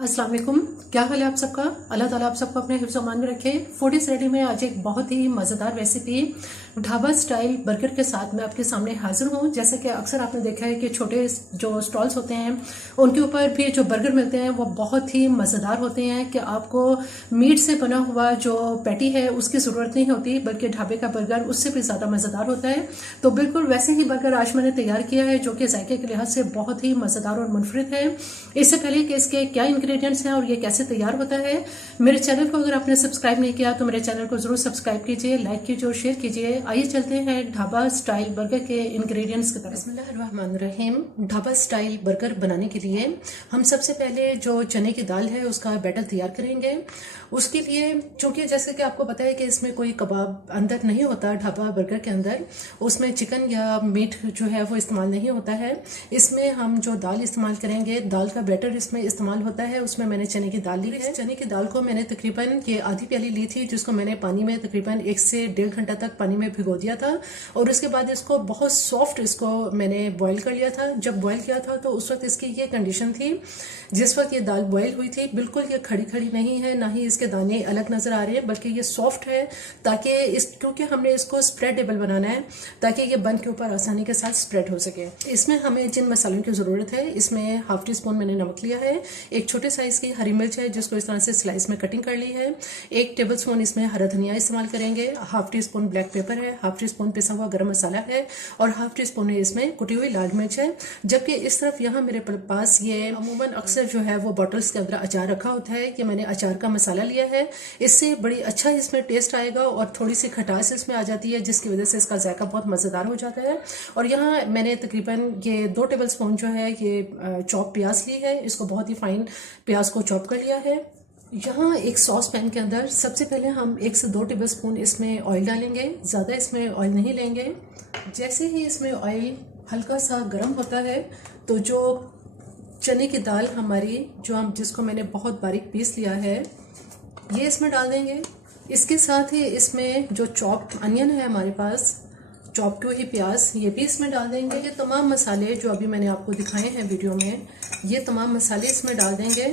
अस्सलाम वालेकुम। क्या हाल है आप सबका? अल्लाह ताला आप सबको अपने हिफ्ज़ अमान में रखे। फूड इज रेडी में आज एक बहुत ही मज़ेदार रेसिपी ढाबा स्टाइल बर्गर के साथ मैं आपके सामने हाजिर हूँ। जैसे कि अक्सर आपने देखा है कि छोटे जो स्टॉल्स होते हैं उनके ऊपर भी जो बर्गर मिलते हैं वो बहुत ही मज़ेदार होते हैं कि आपको मीट से बना हुआ जो पैटी है उसकी ज़रूरत नहीं होती, बल्कि ढाबे का बर्गर उससे भी ज़्यादा मज़ेदार होता है। तो बिल्कुल वैसे ही बर्गर आज मैंने तैयार किया है जो कि जायके के लिहाज से बहुत ही मज़ेदार और मुनफरिद है। इससे पहले कि इसके क्या इंग्रेडिएंट्स हैं और ये कैसे तैयार होता है, मेरे चैनल को अगर आपने सब्सक्राइब नहीं किया तो मेरे चैनल को जरूर सब्सक्राइब कीजिए, लाइक कीजिए और शेयर कीजिए। आइए चलते हैं ढाबा स्टाइल बर्गर के इंग्रेडिएंट्स की तरफ। बिस्मिल्लाहिर्रहमानिर्रहीम। ढाबा स्टाइल बर्गर बनाने के लिए हम सबसे पहले जो चने की दाल है उसका बैटर तैयार करेंगे। उसके लिए चूंकि जैसे कि आपको पता है कि इसमें कोई कबाब अंदर नहीं होता, ढाबा बर्गर के अंदर उसमें चिकन या मीट जो है वो इस्तेमाल नहीं होता है। इसमें हम जो दाल इस्तेमाल करेंगे, दाल का बैटर इसमें इस्तेमाल होता है। उसमें मैंने चने की दाल ली है। चने की दाल को मैंने तकरीबन ये आधी प्याली ली थी, जिसको मैंने पानी में तकरीबन 1 से 1.5 घंटा तक पानी में भिगो दिया था और उसके बाद इसको बहुत सॉफ्ट इसको मैंने बॉईल कर लिया था। जब बॉईल किया था तो उस वक्त इसकी ये कंडीशन थी, जिस वक्त ये दाल बॉईल हुई थी बिल्कुल ये खड़ी खड़ी नहीं है, ना ही इसके दाने अलग नजर आ रहे हैं, बल्कि ये सॉफ्ट है ताकि क्योंकि हमने इसको स्प्रेडेबल बनाना है ताकि ये बन के ऊपर आसानी के साथ स्प्रेड हो सके। इसमें हमें जिन मसालों की जरूरत है, इसमें हाफ टी स्पून मैंने नमक लिया है, एक छोटे साइज की हरी मिर्च है जिसको इस तरह से स्लाइस में कटिंग कर ली है, 1 टेबल स्पून इसमें हरा धनिया इस्तेमाल करेंगे, half tea spoon black pepper है, हाफ टी स्पून पिसा हुआ गरम मसाला है और हाफ टी स्पून इसमें कुटी हुई लाल मिर्च है। जबकि इस तरफ यहाँ मेरे पास ये अमूमन अक्सर जो है वो बॉटल्स के अंदर अचार रखा होता है कि मैंने अचार का मसाला लिया है। इससे बड़ी अच्छा इसमें टेस्ट आएगा और थोड़ी सी खटास इसमें आ जाती है, जिसकी वजह से इसका जायका बहुत मजेदार हो जाता है। और यहाँ मैंने तकरीबन ये 2 टेबल स्पून जो है ये चॉप प्याज ली है, इसको बहुत ही फाइन प्याज को चॉप कर लिया है। यहाँ एक सॉस पैन के अंदर सबसे पहले हम 1 से 2 टेबल स्पून इसमें ऑयल डालेंगे, ज़्यादा इसमें ऑयल नहीं लेंगे। जैसे ही इसमें ऑयल हल्का सा गर्म होता है तो जो चने की दाल हमारी जिसको मैंने बहुत बारीक पीस लिया है ये इसमें डाल देंगे। इसके साथ ही इसमें जो चॉप अनियन है हमारे पास, चॉप हुई प्याज, ये भी इसमें डाल देंगे। ये तमाम मसाले जो अभी मैंने आपको दिखाए हैं वीडियो में, ये तमाम मसाले इसमें डाल देंगे।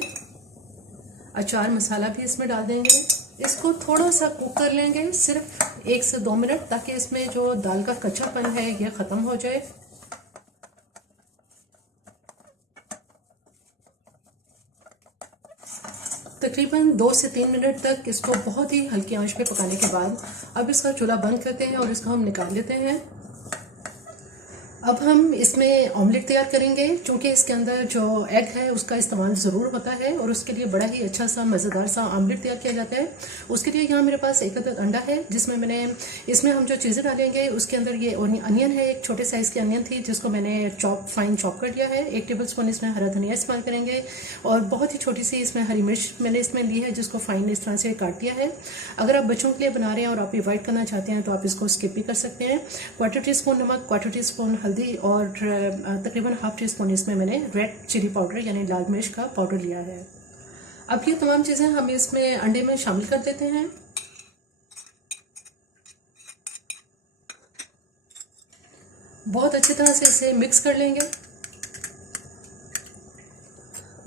अचार मसाला भी इसमें डाल देंगे। इसको थोड़ा सा कुक कर लेंगे, सिर्फ 1 से 2 मिनट, ताकि इसमें जो दाल का कच्चापन है ये ख़त्म हो जाए। तकरीबन 2 से 3 मिनट तक इसको बहुत ही हल्की आंच पे पकाने के बाद अब इसका चूल्हा बंद करते हैं और इसको हम निकाल लेते हैं। अब हम इसमें ऑमलेट तैयार करेंगे। चूंकि इसके अंदर जो एग है उसका इस्तेमाल ज़रूर होता है और उसके लिए बड़ा ही अच्छा सा मज़ेदार सा ऑमलेट तैयार किया जाता है। उसके लिए यहाँ मेरे पास 1 अदद अंडा है, जिसमें इसमें हम जो चीज़ें डालेंगे उसके अंदर ये अनियन है, एक छोटे साइज़ की अनियन थी जिसको मैंने फाइन चॉप कर लिया है। 1 टेबल स्पून इसमें हरा धनिया इस्तेमाल करेंगे और बहुत ही छोटी सी इसमें हरी मिर्च मैंने इसमें ली है जिसको फाइन इस तरह से काट दिया है। अगर आप बच्चों के लिए बना रहे हैं और आप अवॉइड करना चाहते हैं तो आप इसको स्किप भी कर सकते हैं। 1/4 टी स्पून नमक, 1/4 टी स्पून हल्दी और तकरीबन हाफ टी स्पून इसमें मैंने रेड चिली पाउडर यानी लाल मिर्च का पाउडर लिया है। अब ये तमाम चीज़ें हम इसमें अंडे में शामिल कर देते हैं। बहुत अच्छी तरह से इसे मिक्स कर लेंगे।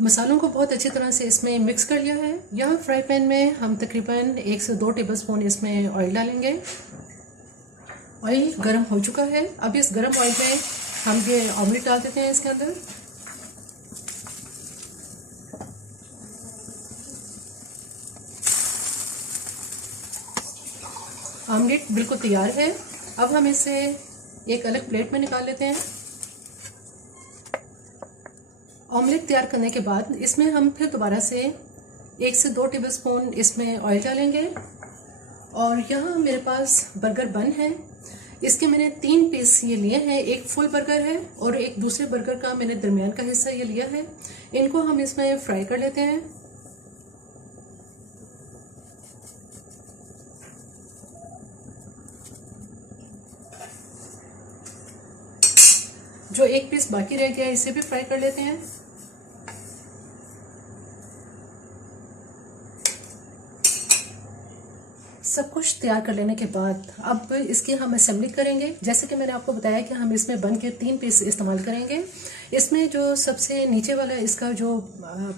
मसालों को बहुत अच्छी तरह से इसमें मिक्स कर लिया है। यहाँ फ्राई पैन में हम तकरीबन 1 से 2 टेबल स्पून इसमें ऑयल डालेंगे। ऑयल गर्म हो चुका है। अब इस गर्म ऑयल में हम ये ऑमलेट डाल देते हैं इसके अंदर। ऑमलेट बिल्कुल तैयार है। अब हम इसे एक अलग प्लेट में निकाल लेते हैं। ऑमलेट तैयार करने के बाद इसमें हम फिर दोबारा से 1 से 2 टेबल स्पून इसमें ऑयल डालेंगे और यहाँ मेरे पास बर्गर बन है। इसके मैंने 3 पीस ये लिए हैं, एक फुल बर्गर है और एक दूसरे बर्गर का मैंने दरमियान का हिस्सा ये लिया है। इनको हम इसमें फ्राई कर लेते हैं। जो एक पीस बाकी रह गया इसे भी फ्राई कर लेते हैं। सब कुछ तैयार कर लेने के बाद अब इसकी हम असेंबली करेंगे। जैसे कि मैंने आपको बताया कि हम इसमें बन के 3 पीस इस्तेमाल करेंगे। इसमें जो सबसे नीचे वाला इसका जो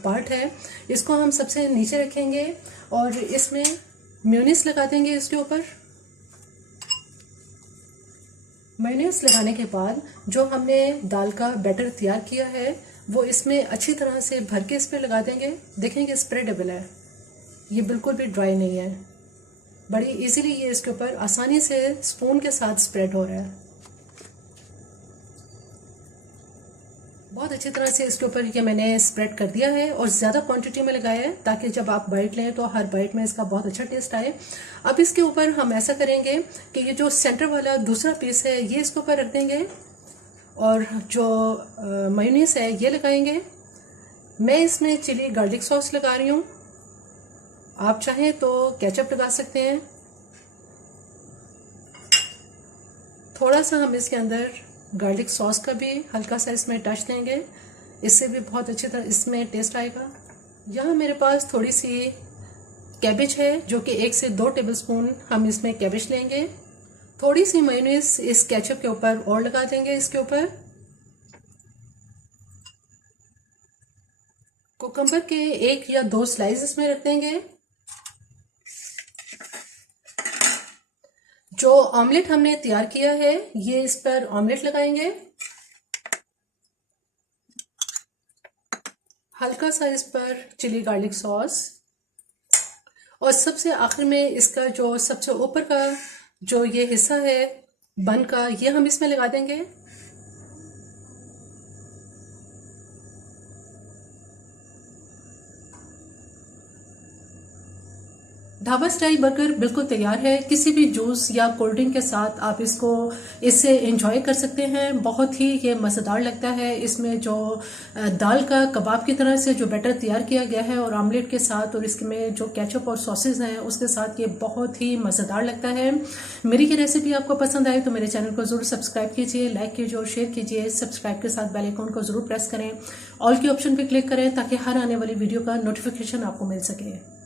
पार्ट है इसको हम सबसे नीचे रखेंगे और इसमें मेयोनीज लगा देंगे इसके ऊपर। मेयोनीज लगाने के बाद जो हमने दाल का बैटर तैयार किया है वो इसमें अच्छी तरह से भर के इस पर लगा देंगे। देखेंगे स्प्रेडेबल है, ये बिल्कुल भी ड्राई नहीं है, बड़ी इजीली ये इसके ऊपर आसानी से स्पून के साथ स्प्रेड हो रहा है। बहुत अच्छी तरह से इसके ऊपर ये मैंने स्प्रेड कर दिया है और ज़्यादा क्वांटिटी में लगाया है ताकि जब आप बाइट लें तो हर बाइट में इसका बहुत अच्छा टेस्ट आए। अब इसके ऊपर हम ऐसा करेंगे कि ये जो सेंटर वाला दूसरा पीस है ये इसके ऊपर रख देंगे और जो मेयोनीज है ये लगाएंगे। मैं इसमें चिली गार्लिक सॉस लगा रही हूँ, आप चाहें तो केचप लगा सकते हैं। थोड़ा सा हम इसके अंदर गार्लिक सॉस का भी हल्का सा इसमें टच देंगे, इससे भी बहुत अच्छी तरह इसमें टेस्ट आएगा। यहाँ मेरे पास थोड़ी सी कैबेज है जो कि 1 से 2 टेबलस्पून हम इसमें कैबेज लेंगे। थोड़ी सी मेयोनीज इस केचप के ऊपर और लगा देंगे। इसके ऊपर कुकम्बर के 1 या 2 स्लाइस इसमें रख देंगे। जो ऑमलेट हमने तैयार किया है ये इस पर ऑमलेट लगाएंगे। हल्का सा इस पर चिली गार्लिक सॉस और सबसे आखिर में इसका जो सबसे ऊपर का जो ये हिस्सा है बन का ये हम इसमें लगा देंगे। ढाबा स्टाइल बर्गर बिल्कुल तैयार है। किसी भी जूस या कोल्ड ड्रिंक के साथ आप इससे एंजॉय कर सकते हैं। बहुत ही ये मज़ेदार लगता है। इसमें जो दाल का कबाब की तरह से जो बैटर तैयार किया गया है और आमलेट के साथ और इसमें जो केचप और सॉसेज हैं उसके साथ ये बहुत ही मज़ेदार लगता है। मेरी ये रेसिपी आपको पसंद आए तो मेरे चैनल को ज़रूर सब्सक्राइब कीजिए, लाइक कीजिए और शेयर कीजिए। सब्सक्राइब के साथ बेल आइकन को ज़रूर प्रेस करें, ऑल के ऑप्शन पर क्लिक करें ताकि हर आने वाली वीडियो का नोटिफिकेशन आपको मिल सके।